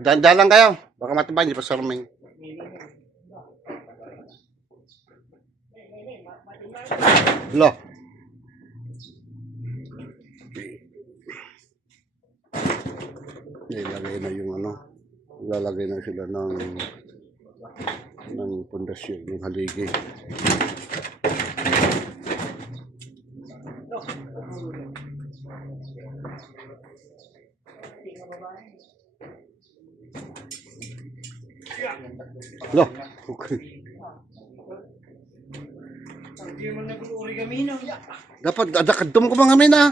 Dahan-dahan lang kayo. Baka mataba niyo pa sa ruming. Lo. Ilalagay na yung ano. Ilalagay na sila ng pundasyon, ng haligi. Lo, okay. Dapat ada kadum ko mga amin ah.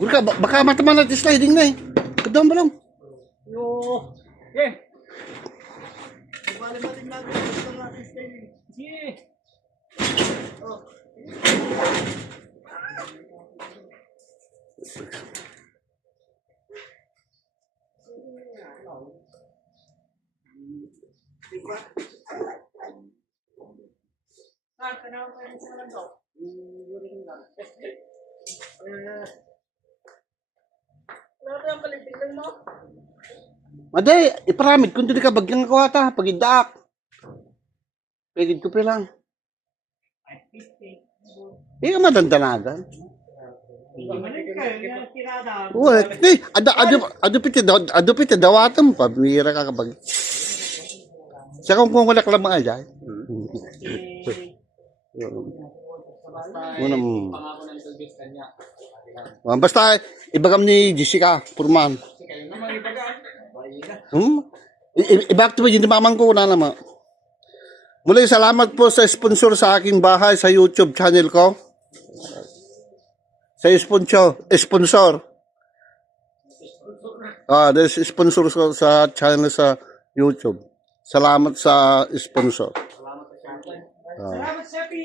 Gurka, baka mataman natin sliding na eh. Kadum ba lang? Yo. Okay. Balik-balik natin gusto natin sliding. Sige. Oh. Maday, iparamid kung hindi ka bagyang kawata, pagidaak. Pagid ko pa lang. Hindi ka madandanagan. Uy, adupit dawatam pa, mira ka kabag. Siya kung wala ka lang mga ajay. Basta ibagam ni Jessica Purman. Ibak to yung mamang ko na naman. Muli salamat po sa sponsor sa aking bahay sa YouTube channel ko. Sa sponsor. There's sponsor sa channel sa YouTube. Salamat sa sponsor. Salamat, Sepi.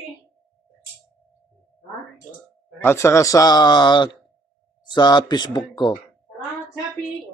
At saka sa Facebook ko. Salamat, Sepi.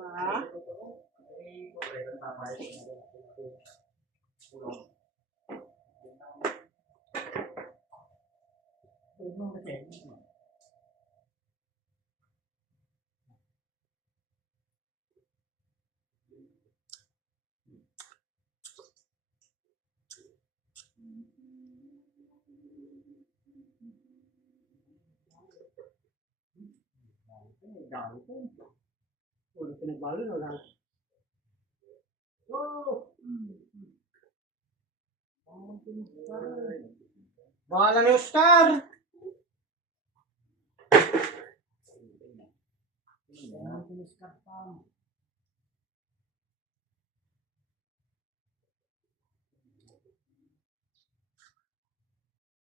Bahala ni Oscar.